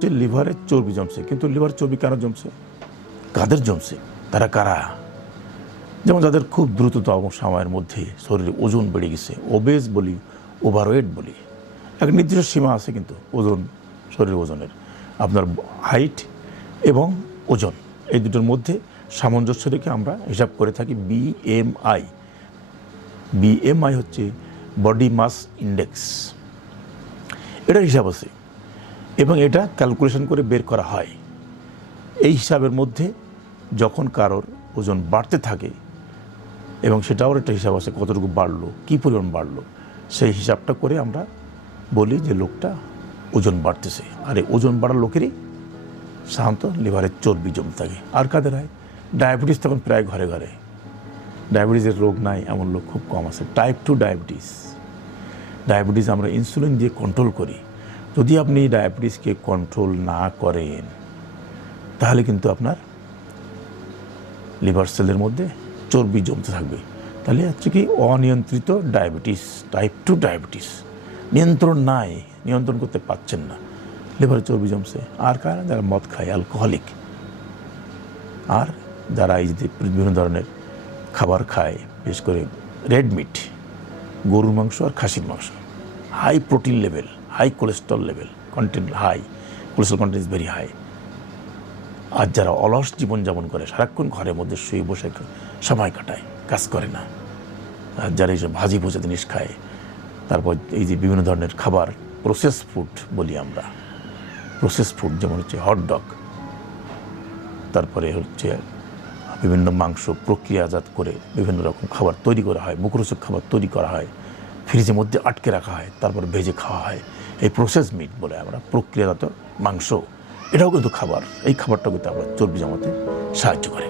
যে লিভারে চর্বি জমছে, কিন্তু লিভার চর্বি কেন জমছে, কাদের জমছে, তারা কারা? যেমন যাদের খুব দ্রুততম সময়ের মধ্যে শরীরে ওজন বেড়ে গেছে, ওবেজ বলি, ওভারওয়েট বলি, এক নির্দিষ্ট সীমা আছে কিন্তু ওজন, শরীরের ওজনের, আপনার হাইট এবং ওজন এই দুটোর মধ্যে সামঞ্জস্য রেখে আমরা হিসাব করে থাকি বিএমআই। বিএমআই হচ্ছে বডি মাস ইন্ডেক্স, এটার হিসাব আছে এবং এটা ক্যালকুলেশন করে বের করা হয়। এই হিসাবের মধ্যে যখন কারোর ওজন বাড়তে থাকে এবং সেটাও একটা হিসাব আছে কতটুকু বাড়লো, কী পরিমাণ বাড়লো, সেই হিসাবটা করে আমরা বলি যে লোকটা ওজন বাড়তেছে। আর এই ওজন বাড়ার লোকেরই সাধারণত লিভারের চর্বি জমতে থাকে। আর কাদের হয়? ডায়াবেটিস তখন প্রায় ঘরে ঘরে, ডায়াবেটিসের রোগ নাই এমন লোক খুব কম আছে। টাইপ 2 ডায়াবেটিস, ডায়াবেটিস আমরা ইনসুলিন দিয়ে কন্ট্রোল করি। যদি আপনি ডায়াবেটিসকে কন্ট্রোল না করেন তাহলে কিন্তু আপনার লিভার সেলের মধ্যে চর্বি জমতে থাকবে। তাহলে হচ্ছে কি অনিয়ন্ত্রিত ডায়াবেটিস, টাইপ 2 ডায়াবেটিস, নিয়ন্ত্রণ নাই, নিয়ন্ত্রণ করতে পারছেন না, লিভারে চর্বি জমছে। আর কারণ যারা মদ খায়, অ্যালকোহলিক, আর যারা এই যে বিভিন্ন ধরনের খাবার খায়, বিশেষ করে রেড মিট, গরুর মাংস আর খাসির মাংস, high protein level, high cholesterol level content, high cholesterol content is very high. আর যারা অলস জীবনযাপন করে, সারাক্ষণ ঘরের মধ্যে শুয়ে বসে সময় কাটায়, কাজ করে না, আর যারা এইসব ভাজি ভোজা জিনিস খায়, তারপর এই যে বিভিন্ন ধরনের খাবার, প্রসেস ফুড বলি আমরা, প্রসেস ফুড যেমন হচ্ছে হটডগ, তারপরে হচ্ছে বিভিন্ন মাংস প্রক্রিয়াজাত করে বিভিন্ন রকম খাবার তৈরি করা হয়, মুখরোচক খাবার তৈরি করা হয়, ফ্রিজের মধ্যে আটকে রাখা হয়, তারপর ভেজে খাওয়া হয়, এই প্রসেস মিট বলে আমরা, প্রক্রিয়াজাত মাংস, এটাও কিন্তু খাবার। এই খাবারটাও কিন্তু আমরা চর্বি জমাতে সাহায্য করে।